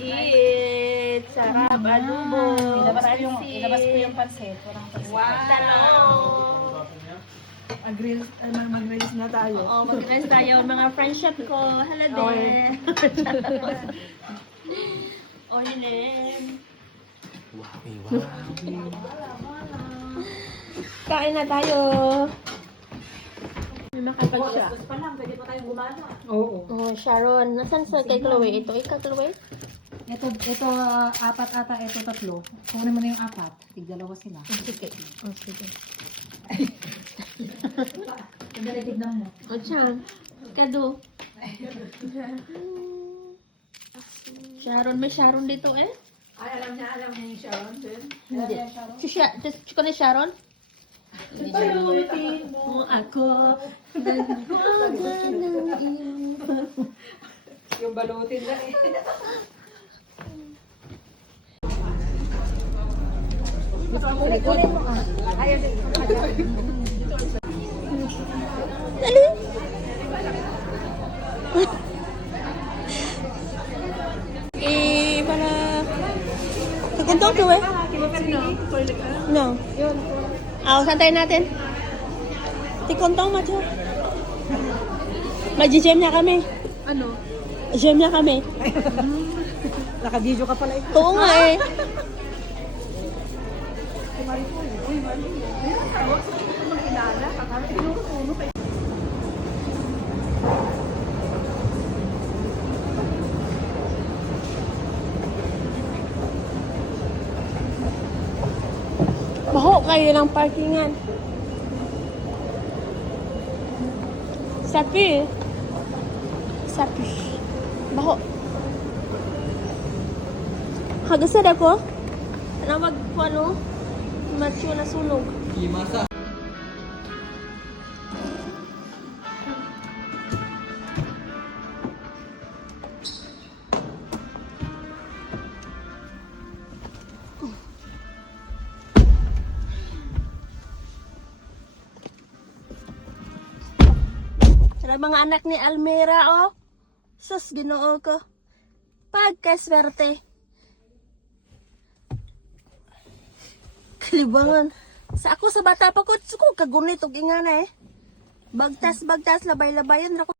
Eat! Sarap, adobo. Ilabas ko yung pansit. Walang pansit. Wow! Mag-release na tayo. Oo, mag-rest tayo. Mga friendship ko. Hello din. Orlin. Kain na tayo. May makapag siya. Pa lang, pwede pa tayong gumana. Oo. Oh, Sharon. Nasaan sa kay Chloe? Ito, ikaw, Chloe? Ito, apat ata, ito tatlo. Kunin mo na yung apat. Tig-dalawa sila. Sige. Oh, sige. Sandali, tignan mo. O, siya. Kado. Sharon, may Sharon dito eh. Ay, alam niya yung Sharon din. Hindi. Si ko ni Sharon? Palutin mo ako. Nagwaga ng iyong Yung balutin na eh. Dali. Para... Kagundong to eh. No. Santayin natin. Tikontong macho. Mag-jam niya kami. Ano? Jam niya kami. Naka-video ka pala ito. Oo nga eh. Baho kayo ng parkingan. Sapi. Sapi. Baho. Hagasad ako. Nawag ko ano? Macho na sunog. Sa mga anak ni Almira, oh. Sus, Ginoo ko. Pagkaswerte. Kalibangan. Sa ako sa bata pa ko, kagunit og ingana eh. Bagtas, labay-labayan ra ko.